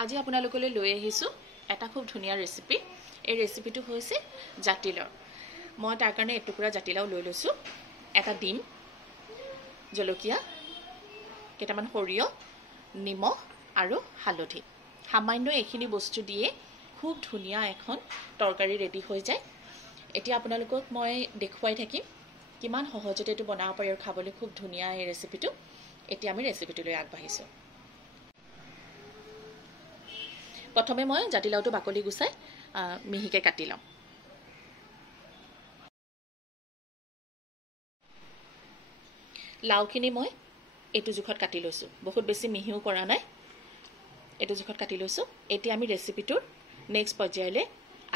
আজি আপোনালোকলৈ লৈ আহিছো এটা খুব ধুনীয়া ৰেচিপি। এই ৰেচিপিটো হৈছে জাতিলাও। মই তাৰ কাৰণে এক টুকুৰা জাতিলাও লৈ লৈছো, এটা ডিম, জলকীয়া, কেইটামান সৰিয়হ, নিমখ আৰু হালধি। সামান্য এইখিনি বস্তু দিয়ে খুব ধুনীয়া এখন তৰকাৰী ৰেডি হৈ যায়। এতিয়া আপোনালোকক মই দেখুৱাই থাকিম কিমান সহজতে এইটো বনাব পাৰি আৰু খাবলৈ খুব ধুনীয়া এই ৰেচিপিটো। এতিয়া আমি ৰেচিপিটোলৈ আগবাঢ়িছো। প্ৰথমে মই জাতিলাওটো বাকলি গুচাই মিহিকে কাটি লম। লাওখিনি মই এইটো জোখত কাটি লৈছো, বহুত বেছি মিহিও কৰা নাই, এইটো জোখত কাটি লৈছো। এতিয়া আমি ৰেচিপিটোৰ নেক্সট পৰ্যায়লৈ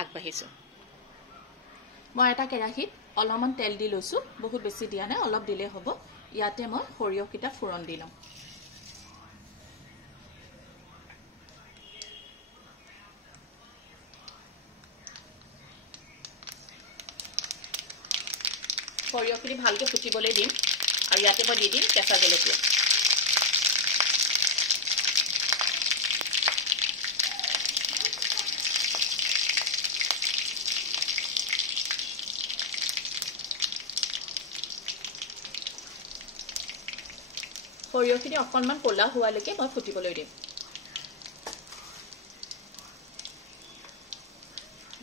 আগবাঢ়িছো। মই এটা কেৰাহীত অলপমান তেল দি লৈছো, বহুত বেছি দিয়া নাই, অলপ দিলে হ'ব। ইয়াতে মই সৰিয়হকেইটা ফুৰণ দি লম। সৰিয়হখিনি ভালকৈ ফুটিবলৈ দিম আৰু ইয়াতে মই দি দিম কেঁচা জলকীয়া। সৰিয়হখিনি অকণমান ক'লা হোৱালৈকে মই ফুটিবলৈ দিম।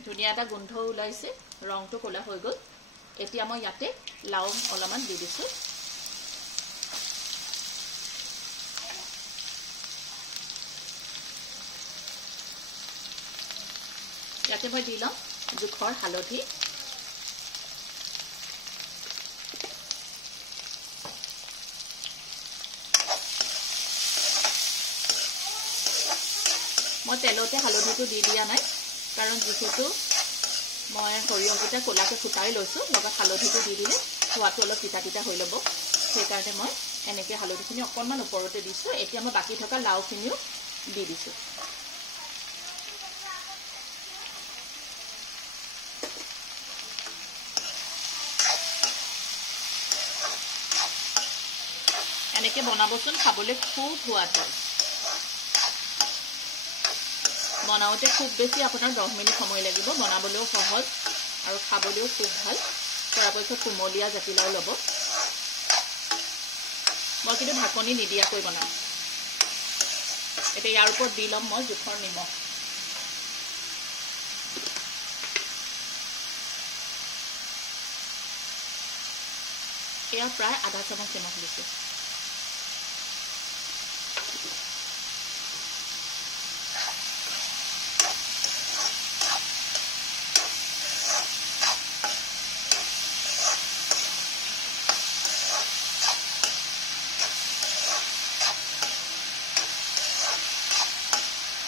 ধুনীয়া এটা গোন্ধ ওলাইছে, ৰংটো ক'লা হৈ গ'ল। এতিয়া মই ইয়াতে লাও অলপমান দি দিছো। ইয়াতে মই দি লম জোখৰ হালধি, মই তেলতে হালধিটো দি দিয়া নাই, কাৰণ যিহেতু মই সৰিয়হকেইটা ক'লাকৈ ফুটাই লৈছোঁ, লগত হালধিটো দি দিলে সোৱাদটো অলপ তিতা তিতা হৈ ল'ব। সেইকাৰণে মই এনেকৈ হালধিখিনি অকণমান ওপৰতে দিছোঁ। এতিয়া মই বাকী থকা লাওখিনিও দি দিছোঁ। এনেকৈ বনাবচোন, খাবলৈ খুব সোৱাদ হয়। বনাওঁতে খুব বেছি আপোনাৰ 10 মিনিট সময় লাগিব। বনাবলৈও সহজ আৰু খাবলৈও খুব ভাল। পৰাপক্ষত কুমলীয়া জাতিলাও ল'ব। মই কিন্তু ঢাকনি নিদিয়াকৈ বনাম। এতিয়া ইয়াৰ ওপৰত দি ল'ম মই জোখৰ নিমখ। এয়া প্ৰায় আধা চামুচ নিমখ দিছোঁ।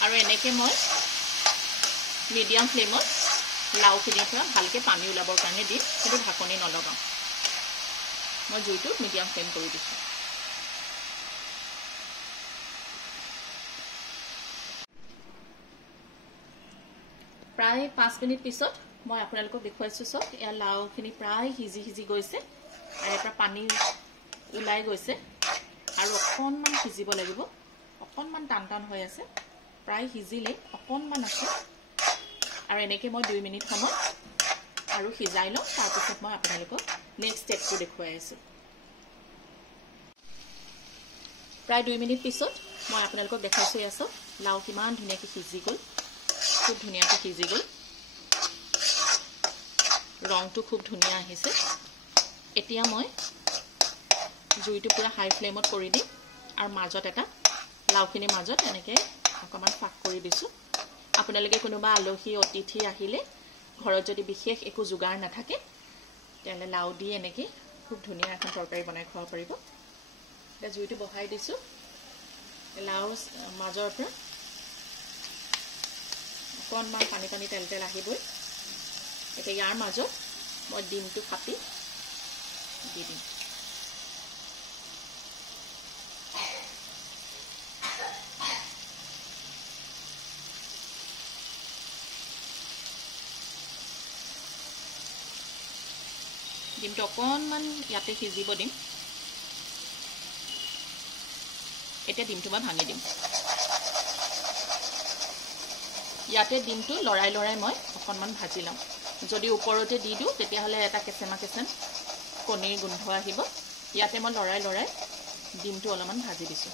আৰু এনেকৈ মই মিডিয়াম ফ্লেমত লাওখিনিৰ পৰা ভালকৈ পানী ওলাবৰ কাৰণে দিম, কিন্তু ঢাকনি নলগাওঁ। মই জুইটো মিডিয়াম ফ্লেম কৰি দিছোঁ। প্ৰায় 5 মিনিট পিছত মই আপোনালোকক দেখুৱাইছোঁ। চাওক, এয়া লাওখিনি প্ৰায় সিজি গৈছে আৰু ইয়াৰ পৰা পানী ওলাই গৈছে আৰু অকণমান সিজিব লাগিব। অকণমান টান হৈ আছে, প্ৰায় সিজিলেই, অকণমান আছে। আৰু এনেকৈ মই 2 মিনিট সময় আৰু সিজাই লওঁ। তাৰপিছত মই আপোনালোকক নেক্সট ষ্টেপটো দেখুৱাই আছোঁ। প্ৰায় 2 মিনিট পিছত মই আপোনালোকক দেখাইছোঁ। আছোঁ লাও কিমান ধুনীয়াকৈ সিজি গ'ল, খুব ধুনীয়াকৈ সিজি গ'ল। ৰংটো খুব ধুনীয়া আহিছে। এতিয়া মই জুইটো পূৰা হাই ফ্লেমত কৰি দিম আৰু মাজত এটা লাওখিনিৰ মাজত এনেকৈ অকণমান ফাঁক কৰি দিছোঁ। আপোনালোকে কোনোবা আলহী অতিথি আহিলে, ঘৰত যদি বিশেষ একো যোগাৰ নাথাকে, তেতিয়াহ'লে লাও দি এনেকৈ খুব ধুনীয়া এখন তৰকাৰী বনাই খুৱাব পাৰিব। এতিয়া জুইটো বহাই দিছোঁ। লাও মাজৰ পৰা অকণমান পানী তেল আহিবই। এতিয়া ইয়াৰ মাজত মই ডিমটো কাটি দি দিম। ডিমটো অকণমান ইয়াতে সিজিব দিম। এতিয়া ডিমটো মই ভাঙি দিম। ইয়াতে ডিমটো লৰাই লৰাই মই অকণমান ভাজি লওঁ যদি ওপৰতে দি দিওঁ তেতিয়াহ'লে এটা কেঁচেমা কেঁচেম কণীৰ গোন্ধ আহিব ইয়াতে মই লৰাই লৰাই ডিমটো অলপমান ভাজি দিছোঁ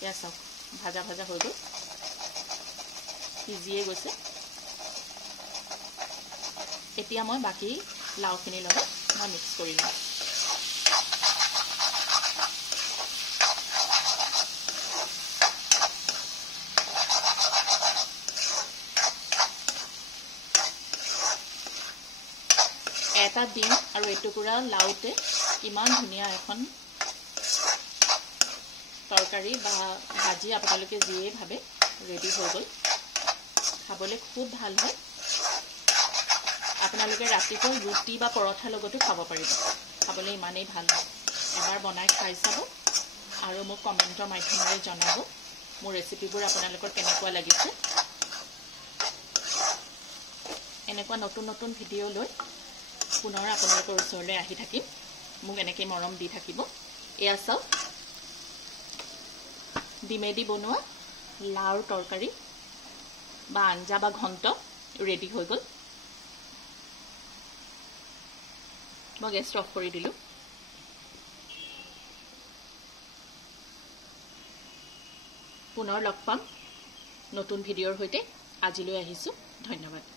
এয়া চাওক ভাজা ভাজা হৈ গ'ল সিজিয়ে গৈছে এতিয়া মই বাকী লাওখিনিৰ লগত মই মিক্স কৰি লওঁ এটা ডিম আৰু এটুকুৰা লাওতে কিমান ধুনীয়া এখন তৰকাৰী বা ভাজি আপোনালোকে যিয়ে ভাবে ৰেডি হৈ গ'ল খাবলৈ খুব ভাল হয় আপোনালোকে ৰাতিপুৱা ৰুটি বা পৰঠাৰ লগতো খাব পাৰিব খাবলৈ ইমানেই ভাল হয় এবাৰ বনাই খাই চাব আৰু মোক কমেণ্টৰ মাধ্যমেৰে জনাব মোৰ ৰেচিপিবোৰ আপোনালোকৰ কেনেকুৱা লাগিছে এনেকুৱা নতুন নতুন ভিডিঅ' লৈ পুনৰ আপোনালোকৰ ওচৰলৈ আহি থাকিম মোক এনেকৈ মৰম দি থাকিব এয়া চাওক ডিমেদি বনোৱা লাওৰ তৰকাৰী বা আঞ্জা বা ঘণ্ট ৰেডি হৈ গ'ল মই গেছটো অফ কৰি দিলোঁ পুনৰ লগ পাম নতুন ভিডিঅ'ৰ সৈতে আজিলৈ আহিছোঁ ধন্যবাদ